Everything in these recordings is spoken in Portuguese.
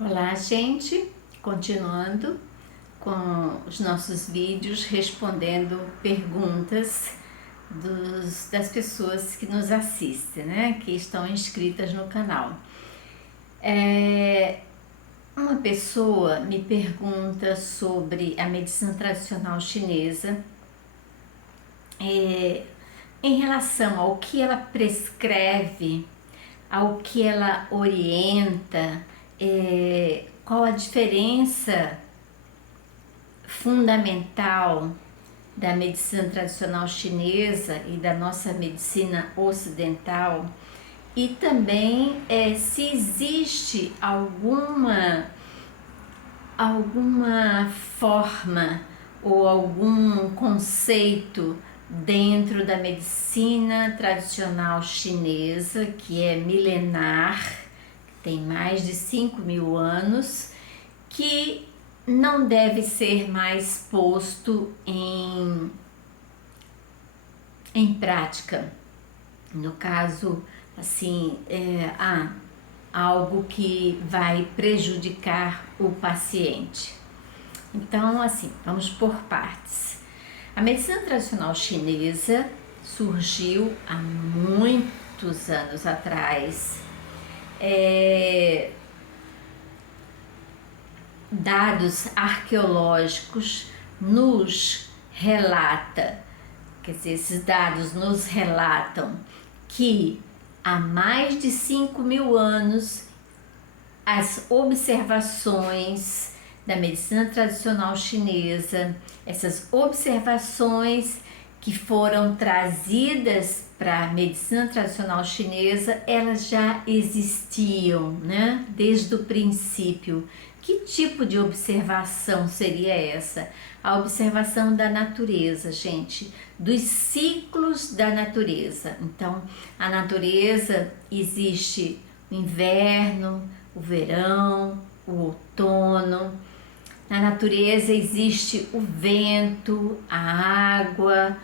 Olá, gente! Continuando com os nossos vídeos respondendo perguntas das pessoas que nos assistem, né? Que estão inscritas no canal. Uma pessoa me pergunta sobre a medicina tradicional chinesa em relação ao que ela prescreve, ao que ela orienta, qual a diferença fundamental da medicina tradicional chinesa e da nossa medicina ocidental, e também se existe alguma forma ou algum conceito dentro da medicina tradicional chinesa, que é milenar, tem mais de 5.000 anos, que não deve ser mais posto em prática. No caso, assim, algo que vai prejudicar o paciente. Então, assim, vamos por partes. A medicina tradicional chinesa surgiu há muitos anos atrás. Dados arqueológicos nos relata, quer dizer, esses dados nos relatam que há mais de 5.000 anos as observações da medicina tradicional chinesa, essas observações que foram trazidas para a medicina tradicional chinesa, elas já existiam, né? Desde o princípio. Que tipo de observação seria essa? A observação da natureza, gente, dos ciclos da natureza. Então, a natureza existe o inverno, o verão, o outono. Na natureza existe o vento, a água,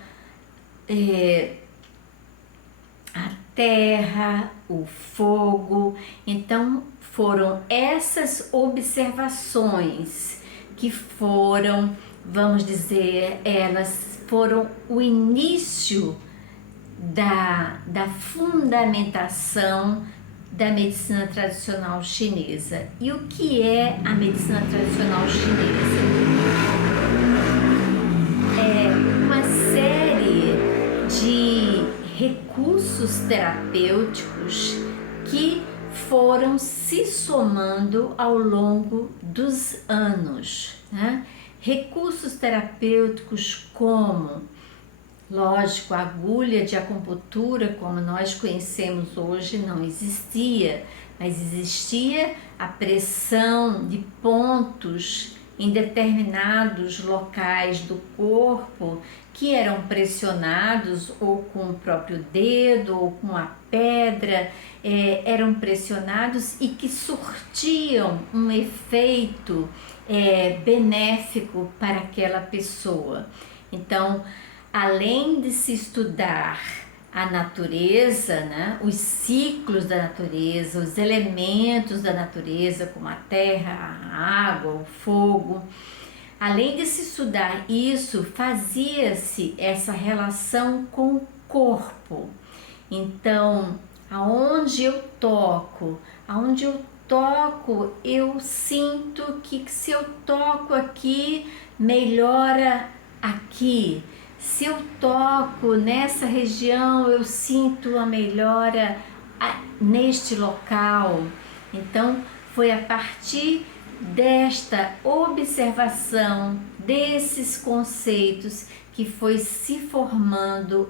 a terra, o fogo. Então foram essas observações que foram, vamos dizer, elas foram o início da fundamentação da medicina tradicional chinesa. E o que é a medicina tradicional chinesa? É uma série de recursos terapêuticos que foram se somando ao longo dos anos, né? Recursos terapêuticos como, lógico, a agulha de acupuntura como nós conhecemos hoje não existia, mas existia a pressão de pontos em determinados locais do corpo que eram pressionados ou com o próprio dedo ou com a pedra, eram pressionados e que surtiam um efeito benéfico para aquela pessoa. Então, além de se estudar a natureza, né, os ciclos da natureza, os elementos da natureza, como a terra, a água, o fogo, além de se estudar isso, fazia-se essa relação com o corpo. Então, aonde eu toco, eu sinto que se eu toco aqui, melhora aqui. Se eu toco nessa região, eu sinto a melhora neste local. Então, foi a partir desta observação, desses conceitos, que foi se formando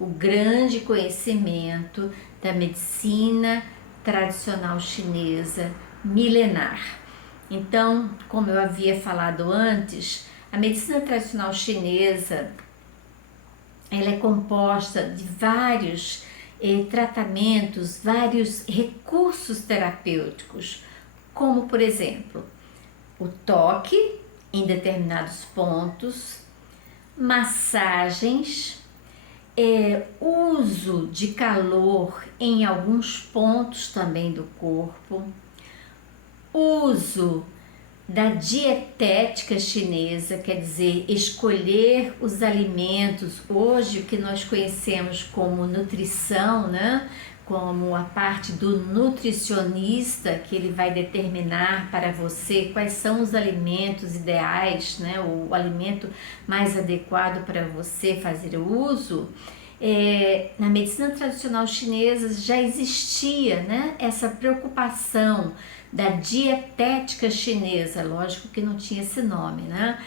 o grande conhecimento da medicina tradicional chinesa milenar. Então, como eu havia falado antes, a medicina tradicional chinesa, ela é composta de vários tratamentos, vários recursos terapêuticos, como por exemplo, o toque em determinados pontos, massagens, uso de calor em alguns pontos também do corpo, uso da dietética chinesa, quer dizer, escolher os alimentos, hoje o que nós conhecemos como nutrição, né? Como a parte do nutricionista, que ele vai determinar para você quais são os alimentos ideais, né? O alimento mais adequado para você fazer uso. Na medicina tradicional chinesa já existia, né, essa preocupação da dietética chinesa, lógico que não tinha esse nome, né?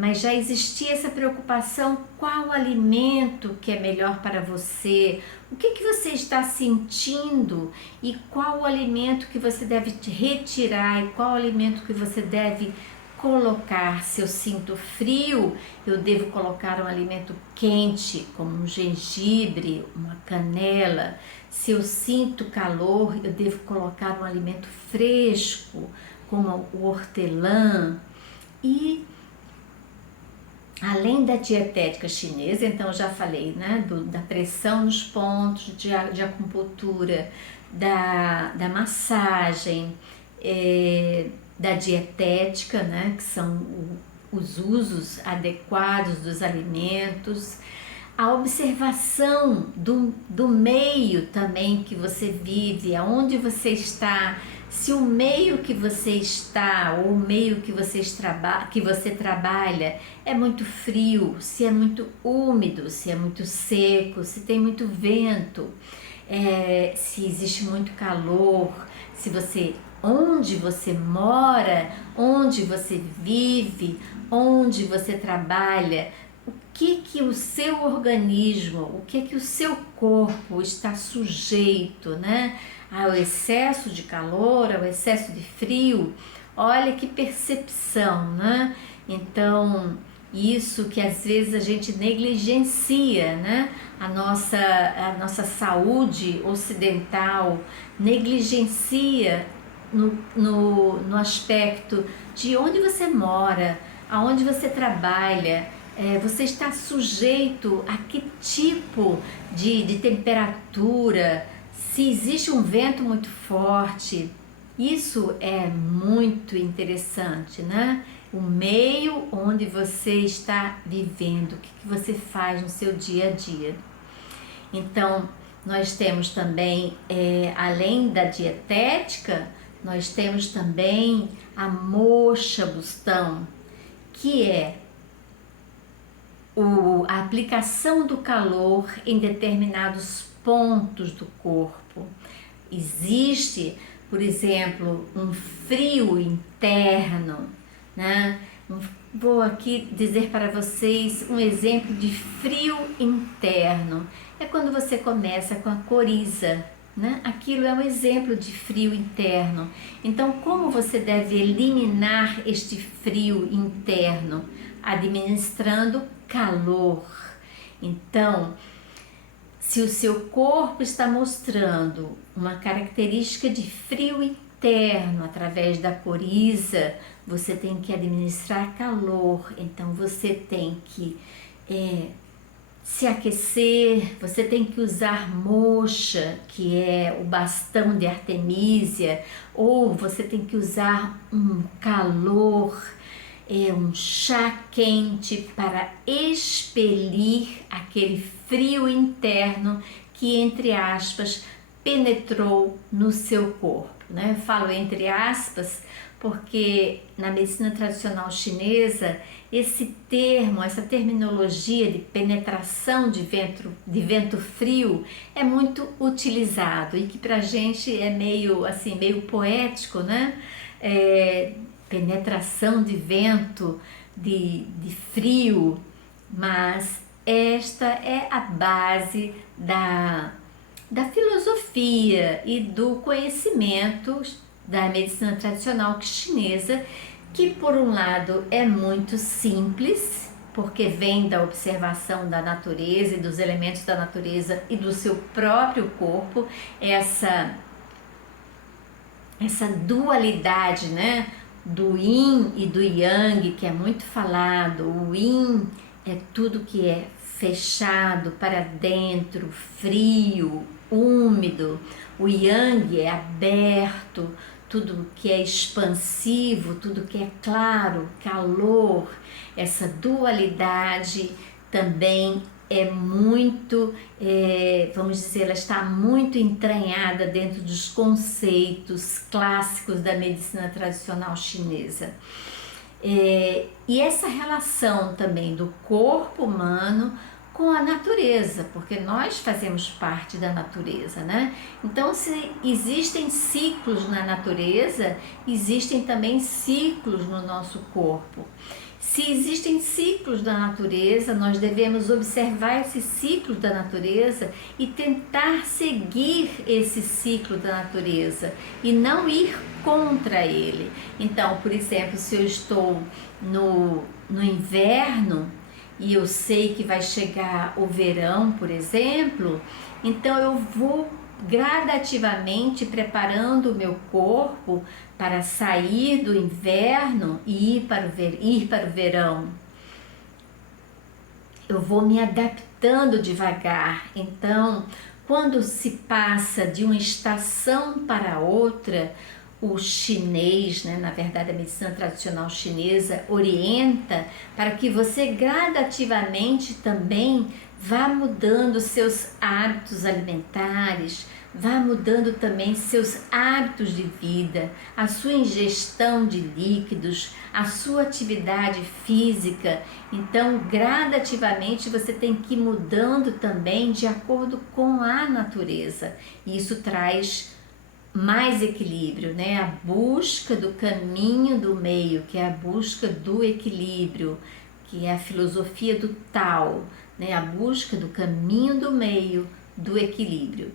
Mas já existia essa preocupação, qual alimento que é melhor para você, o que você está sentindo e qual o alimento que você deve retirar e qual alimento que você deve colocar. Se eu sinto frio, eu devo colocar um alimento quente, como um gengibre, uma canela. Se eu sinto calor, eu devo colocar um alimento fresco, como o hortelã. E além da dietética chinesa, então já falei, né, da pressão nos pontos de acupuntura, da massagem, da dietética, né, que são os usos adequados dos alimentos, a observação do meio também que você vive, aonde você está, se o meio que você está ou o meio que você trabalha é muito frio, se é muito úmido, se é muito seco, se tem muito vento, se existe muito calor, se você onde você mora, onde você vive, onde você trabalha, o que o seu organismo, o que o seu corpo está sujeito, né? Ao excesso de calor, ao excesso de frio. Olha que percepção, né? Então, isso que às vezes a gente negligencia, né? A nossa saúde ocidental negligencia no aspecto de onde você mora, aonde você trabalha, você está sujeito a que tipo de temperatura, se existe um vento muito forte. Isso é muito interessante, né? O meio onde você está vivendo, o que você faz no seu dia a dia. Então, nós temos também, além da dietética, nós temos também a moxa bustão, que é a aplicação do calor em determinados pontos do corpo. Existe, por exemplo, um frio interno, né? Vou aqui dizer para vocês um exemplo de frio interno. É quando você começa com a coriza, né? Aquilo é um exemplo de frio interno. Então, como você deve eliminar este frio interno? Administrando calor. Então, se o seu corpo está mostrando uma característica de frio interno através da coriza, você tem que administrar calor. Então, você tem que se aquecer, você tem que usar moxa, que é o bastão de Artemísia, ou você tem que usar um calor, um chá quente para expelir aquele frio interno que, entre aspas, penetrou no seu corpo, né? Eu falo entre aspas porque na medicina tradicional chinesa esse termo, essa terminologia de penetração de vento frio é muito utilizado e que pra gente é meio assim, meio poético, né? Penetração de vento, de frio, mas esta é a base da filosofia e do conhecimento da medicina tradicional chinesa, que por um lado é muito simples, porque vem da observação da natureza e dos elementos da natureza e do seu próprio corpo, essa dualidade, né, do yin e do yang, que é muito falado. O yin é tudo que é fechado para dentro, frio, úmido. O yang é aberto, tudo que é expansivo, tudo que é claro, calor, essa dualidade também é muito, vamos dizer, ela está muito entranhada dentro dos conceitos clássicos da medicina tradicional chinesa. E essa relação também do corpo humano com a natureza, porque nós fazemos parte da natureza, né? Então, se existem ciclos na natureza, existem também ciclos no nosso corpo. Se existem ciclos da natureza, nós devemos observar esses ciclos da natureza e tentar seguir esse ciclo da natureza e não ir contra ele. Então, por exemplo, se eu estou no inverno e eu sei que vai chegar o verão, por exemplo, então eu vou gradativamente preparando o meu corpo para sair do inverno e ir para o verão. Eu vou me adaptando devagar. Então, quando se passa de uma estação para outra, o chinês, né, na verdade a medicina tradicional chinesa, orienta para que você gradativamente também vá mudando seus hábitos alimentares, vá mudando também seus hábitos de vida, a sua ingestão de líquidos, a sua atividade física. Então, gradativamente você tem que ir mudando também de acordo com a natureza. E isso traz mais equilíbrio, né? A busca do caminho do meio, que é a busca do equilíbrio, que é a filosofia do Tao, né? A busca do caminho do meio, do equilíbrio.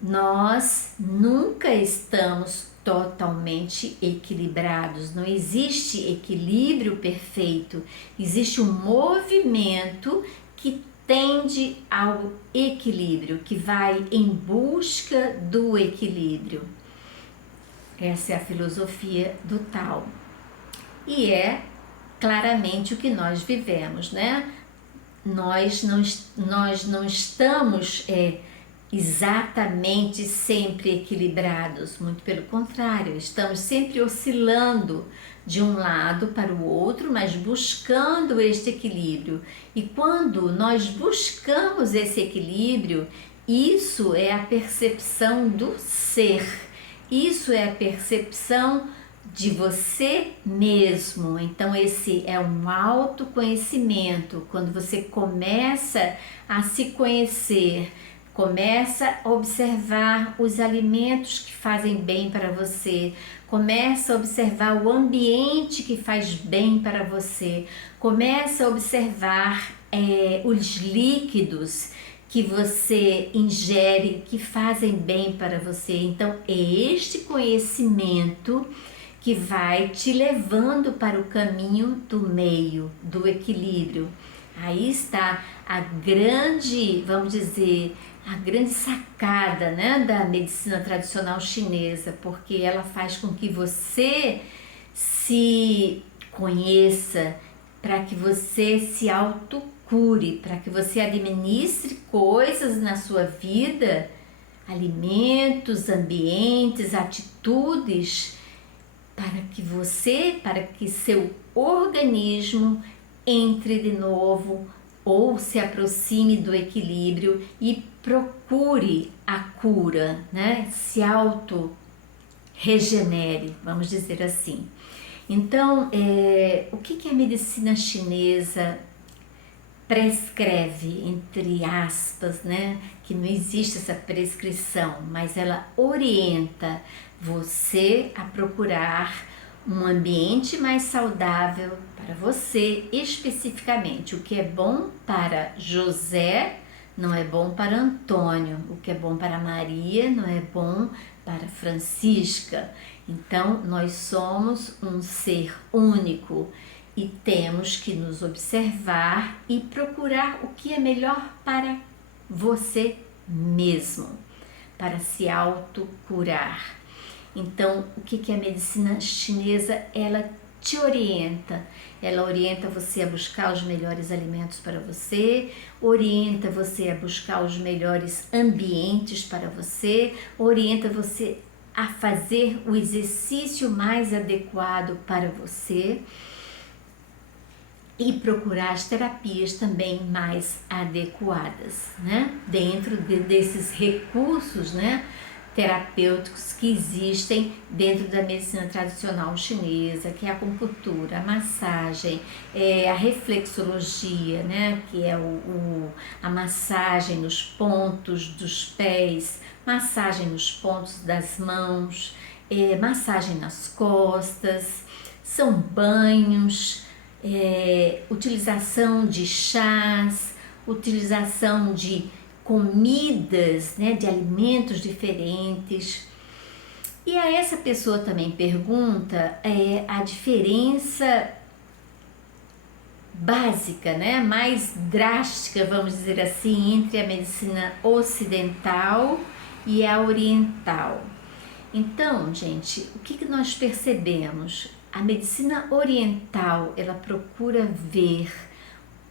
Nós nunca estamos totalmente equilibrados, não existe equilíbrio perfeito, existe um movimento que tende ao equilíbrio, que vai em busca do equilíbrio. Essa é a filosofia do Tao. E é claramente o que nós vivemos, né? Nós não estamos exatamente sempre equilibrados, muito pelo contrário, estamos sempre oscilando de um lado para o outro, mas buscando este equilíbrio. E quando nós buscamos esse equilíbrio, isso é a percepção do ser, isso é a percepção de você mesmo. Então esse é um autoconhecimento, quando você começa a se conhecer, começa a observar os alimentos que fazem bem para você, começa a observar o ambiente que faz bem para você, começa a observar os líquidos que você ingere, que fazem bem para você. Então é este conhecimento que vai te levando para o caminho do meio, do equilíbrio. Aí está a grande, vamos dizer, a grande sacada, né, da medicina tradicional chinesa, porque ela faz com que você se conheça, para que você se autocure, para que você administre coisas na sua vida, alimentos, ambientes, atitudes, para que seu organismo entre de novo ou se aproxime do equilíbrio e procure a cura, né? Se auto-regenere, vamos dizer assim. Então, o que a medicina chinesa prescreve, entre aspas, né? Que não existe essa prescrição, mas ela orienta você a procurar um ambiente mais saudável para você especificamente. O que é bom para José não é bom para Antônio, o que é bom para Maria não é bom para Francisca. Então, nós somos um ser único e temos que nos observar e procurar o que é melhor para você mesmo, para se autocurar. Então, o que a medicina chinesa, ela te orienta? Ela orienta você a buscar os melhores alimentos para você, orienta você a buscar os melhores ambientes para você, orienta você a fazer o exercício mais adequado para você e procurar as terapias também mais adequadas, né? Dentro desses recursos, né, terapêuticos que existem dentro da medicina tradicional chinesa, que é a acupuntura, a massagem, a reflexologia, né, que é a massagem nos pontos dos pés, massagem nos pontos das mãos, massagem nas costas, são banhos, utilização de chás, utilização de comidas, né, de alimentos diferentes. E a essa pessoa também pergunta a diferença básica, né, mais drástica, vamos dizer assim, entre a medicina ocidental e a oriental. Então, gente, o que nós percebemos? A medicina oriental, ela procura ver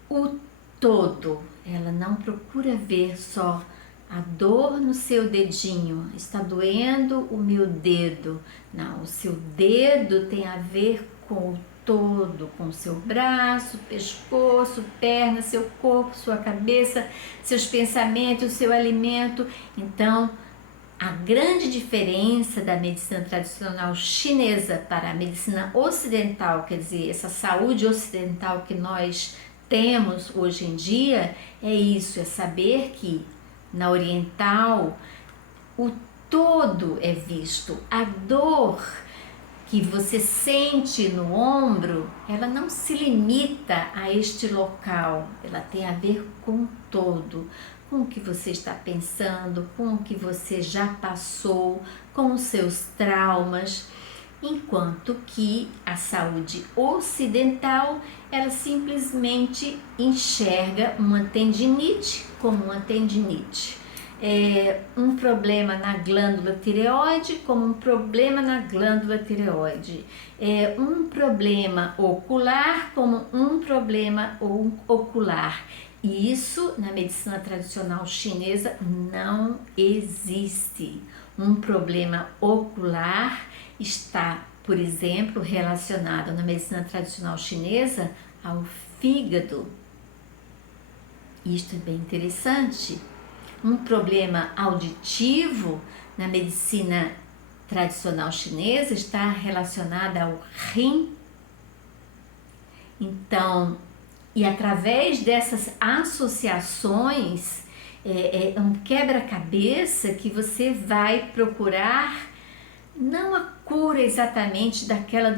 o todo, ela não procura ver só a dor no seu dedinho, está doendo o meu dedo. Não, o seu dedo tem a ver com o todo, com o seu braço, pescoço, perna, seu corpo, sua cabeça, seus pensamentos, seu alimento. Então, a grande diferença da medicina tradicional chinesa para a medicina ocidental, quer dizer, essa saúde ocidental que nós temos hoje em dia, é isso, é saber que na oriental o todo é visto. A dor que você sente no ombro, ela não se limita a este local, ela tem a ver com o todo, com o que você está pensando, com o que você já passou, com os seus traumas, enquanto que a saúde ocidental, ela simplesmente enxerga uma tendinite como uma tendinite. Um problema na glândula tireoide como um problema na glândula tireoide, um problema ocular como um problema ocular. E isso na medicina tradicional chinesa não existe. Um problema ocular está, por exemplo, relacionado na medicina tradicional chinesa ao fígado. Isto é bem interessante. Um problema auditivo na medicina tradicional chinesa está relacionado ao rim. Então, e através dessas associações, é um quebra-cabeça que você vai procurar não a cura exatamente daquela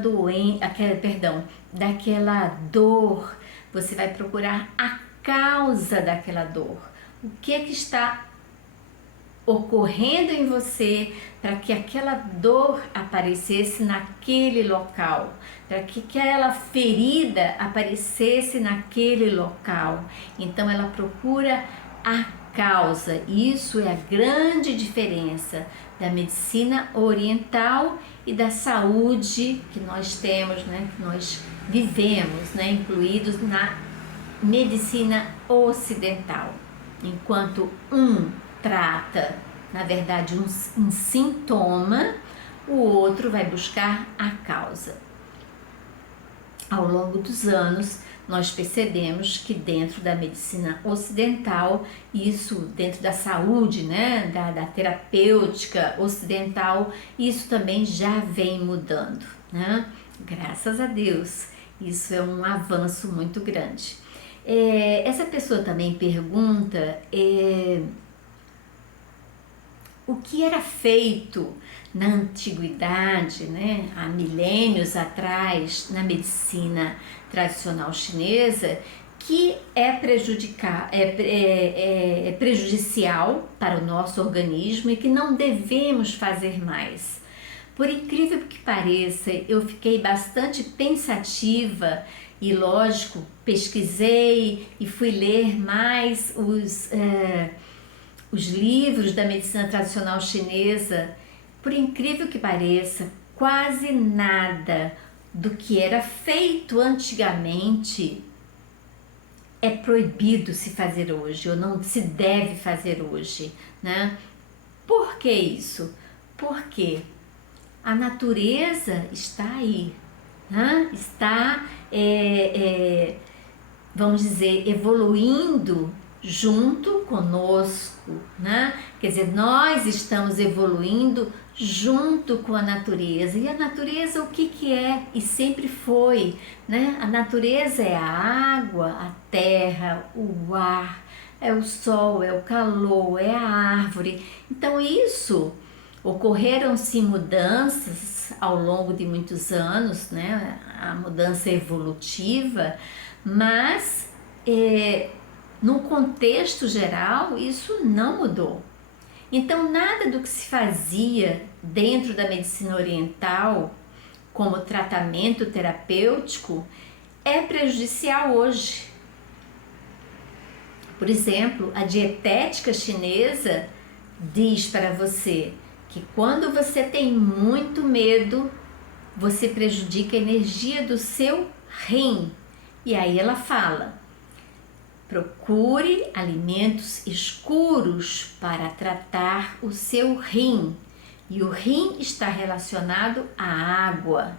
daquela dor, você vai procurar a causa daquela dor. O que é que está ocorrendo em você para que aquela dor aparecesse naquele local, para que aquela ferida aparecesse naquele local. Então ela procura a causa. Isso é a grande diferença da medicina oriental e da saúde que nós temos, né, que nós vivemos, né, incluídos na medicina ocidental. Enquanto um trata, na verdade, um sintoma, o outro vai buscar a causa. Ao longo dos anos, nós percebemos que dentro da medicina ocidental, isso dentro da saúde, né, da terapêutica ocidental, isso também já vem mudando, né? Graças a Deus, isso é um avanço muito grande. Essa pessoa também pergunta o que era feito na antiguidade, né, há milênios atrás, na medicina tradicional chinesa, que é prejudicial para o nosso organismo e que não devemos fazer mais. Por incrível que pareça, eu fiquei bastante pensativa e, lógico, pesquisei e fui ler mais os livros da medicina tradicional chinesa. Por incrível que pareça, quase nada do que era feito antigamente é proibido se fazer hoje, ou não se deve fazer hoje, né? Por que isso? Por quê? a natureza está aí, né? Está, vamos dizer, evoluindo junto conosco, né? Quer dizer, nós estamos evoluindo junto com a natureza. E a natureza o que é? E sempre foi, né? A natureza é a água, a terra, o ar, é o sol, é o calor, é a árvore. Então isso, ocorreram-se mudanças ao longo de muitos anos, né? A mudança evolutiva, mas no contexto geral isso não mudou. Então nada do que se fazia dentro da medicina oriental como tratamento terapêutico é prejudicial hoje. Por exemplo, a dietética chinesa diz para você que quando você tem muito medo, você prejudica a energia do seu rim. E aí ela fala: procure alimentos escuros para tratar o seu rim. E o rim está relacionado à água.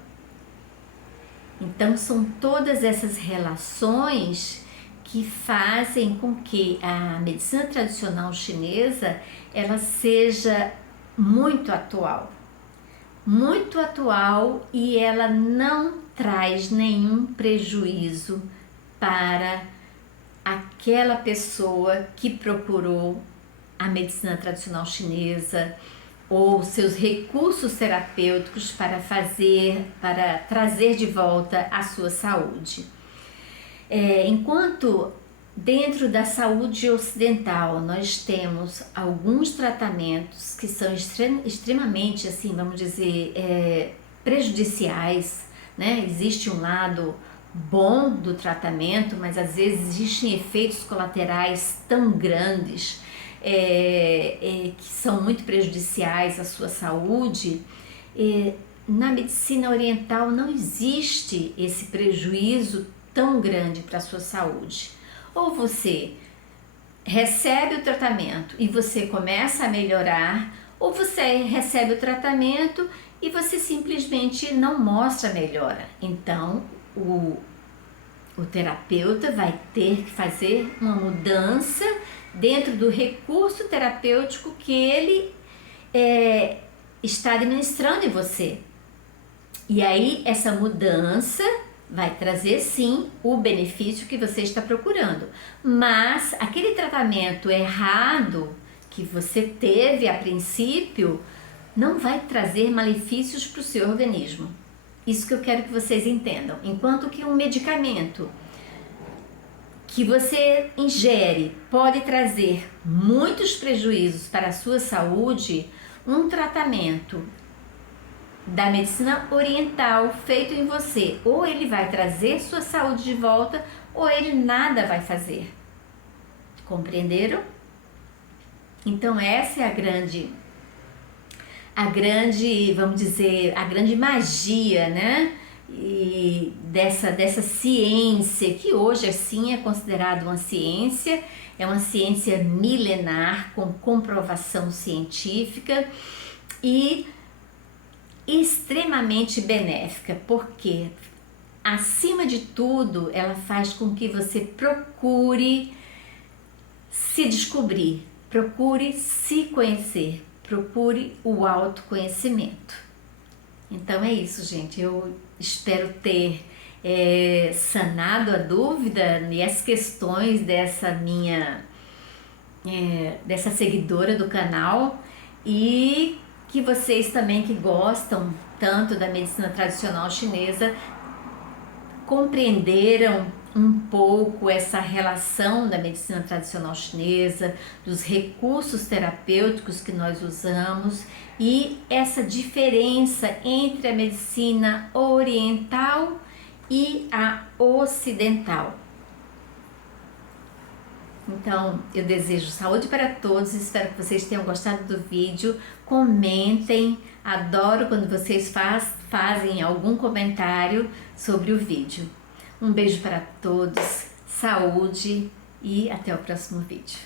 Então são todas essas relações que fazem com que a medicina tradicional chinesa ela seja muito atual e ela não traz nenhum prejuízo para aquela pessoa que procurou a medicina tradicional chinesa ou seus recursos terapêuticos para trazer de volta a sua saúde. Enquanto dentro da saúde ocidental nós temos alguns tratamentos que são extremamente, assim, vamos dizer, prejudiciais, né? Existe um lado bom do tratamento, mas às vezes existem efeitos colaterais tão grandes que são muito prejudiciais à sua saúde. Na medicina oriental não existe esse prejuízo tão grande para a sua saúde. Ou você recebe o tratamento e você começa a melhorar, ou você recebe o tratamento e você simplesmente não mostra melhora. Então, o terapeuta vai ter que fazer uma mudança dentro do recurso terapêutico que ele está administrando em você. E aí, essa mudança vai trazer sim o benefício que você está procurando, mas aquele tratamento errado que você teve a princípio não vai trazer malefícios para o seu organismo. Isso que eu quero que vocês entendam. Enquanto que um medicamento que você ingere pode trazer muitos prejuízos para a sua saúde, um tratamento da medicina oriental feito em você, ou ele vai trazer sua saúde de volta, ou ele nada vai fazer. Compreenderam? Então essa é a grande, vamos dizer, a grande magia, né? E dessa ciência, que hoje assim é considerada uma ciência, é uma ciência milenar com comprovação científica e extremamente benéfica, porque acima de tudo ela faz com que você procure se descobrir, procure se conhecer, procure o autoconhecimento. Então é isso, gente. Eu espero ter sanado a dúvida e as questões dessa dessa seguidora do canal, e que vocês também que gostam tanto da medicina tradicional chinesa compreenderam um pouco essa relação da medicina tradicional chinesa, dos recursos terapêuticos que nós usamos e essa diferença entre a medicina oriental e a ocidental. Então, eu desejo saúde para todos, espero que vocês tenham gostado do vídeo. Comentem, adoro quando vocês fazem algum comentário sobre o vídeo. Um beijo para todos, saúde e até o próximo vídeo.